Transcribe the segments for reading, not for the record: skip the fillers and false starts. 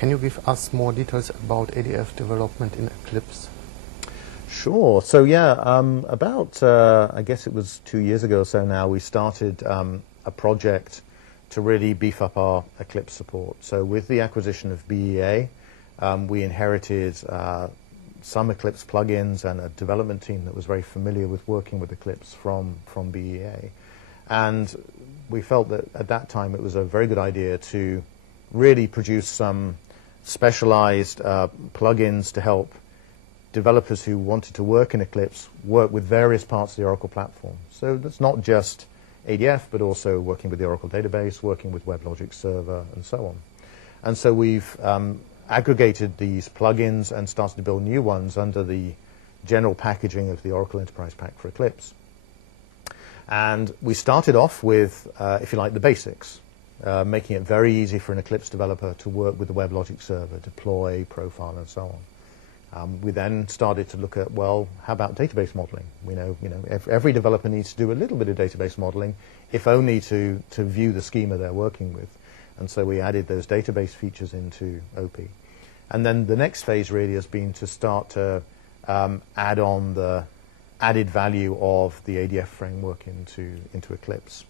can you give us more details about ADF development in Eclipse? Sure. So yeah, about I guess it was 2 years ago or so now, we started a project to really beef up our Eclipse support. So with the acquisition of BEA, we inherited some Eclipse plugins and a development team that was very familiar with working with Eclipse from BEA. And we felt that at that time it was a very good idea to really produce some specialized plugins to help developers who wanted to work in Eclipse work with various parts of the Oracle platform. So that's not just ADF, but also working with the Oracle database, working with WebLogic Server, and so on. And so we've aggregated these plugins and started to build new ones under the general packaging of the Oracle Enterprise Pack for Eclipse. And we started off with, if you like, the basics, making it very easy for an Eclipse developer to work with the WebLogic Server, deploy, profile, and so on. We then started to look at, well, how about database modeling? We know, every developer needs to do a little bit of database modeling, if only to view the schema they're working with. And so we added those database features into OEPE. And then the next phase really has been to start to add on the added value of the ADF framework into Eclipse.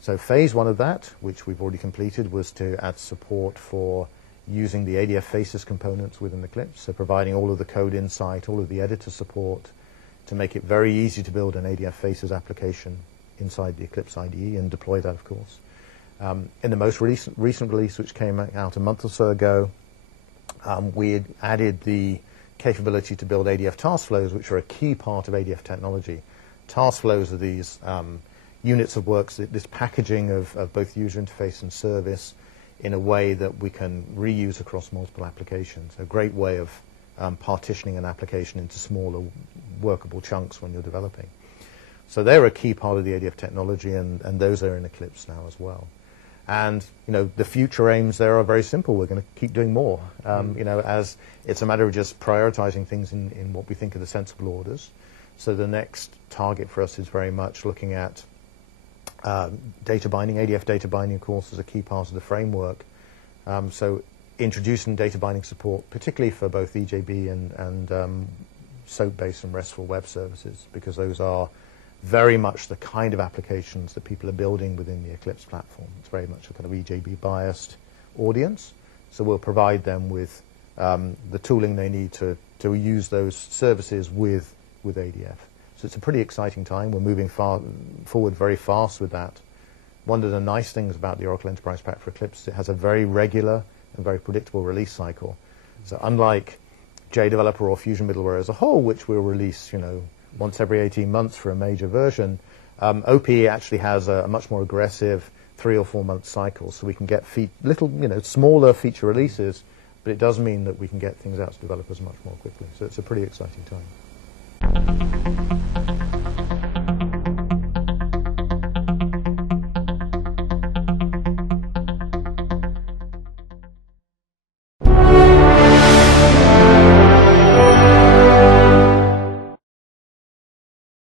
So phase one of that, which we've already completed, was to add support for using the ADF Faces components within Eclipse, so providing all of the code insight, all of the editor support, to make it very easy to build an ADF Faces application inside the Eclipse IDE and deploy that, of course. In the most recent release, which came out a month or so ago, we had added the capability to build ADF task flows, which are a key part of ADF technology. Task flows are these units of work, this packaging of both user interface and service in a way that we can reuse across multiple applications. A great way of partitioning an application into smaller workable chunks when you're developing. So they're a key part of the ADF technology, and those are in Eclipse now as well. And the future aims there are very simple. We're going to keep doing more. As it's a matter of just prioritizing things in what we think are the sensible orders. So the next target for us is very much looking at data binding. ADF data binding, of course, is a key part of the framework. So introducing data binding support, particularly for both EJB and SOAP-based and RESTful web services, because those are very much the kind of applications that people are building within the Eclipse platform. It's very much a kind of EJB-biased audience. So we'll provide them with the tooling they need to use those services with ADF. So it's a pretty exciting time. We're moving forward very fast with that. One of the nice things about the Oracle Enterprise Pack for Eclipse, it has a very regular and very predictable release cycle. So unlike JDeveloper or Fusion Middleware as a whole, which will release, once every 18 months for a major version, OEPE actually has a much more aggressive 3 or 4 month cycle. So we can get smaller feature releases, but it does mean that we can get things out to developers much more quickly. So it's a pretty exciting time.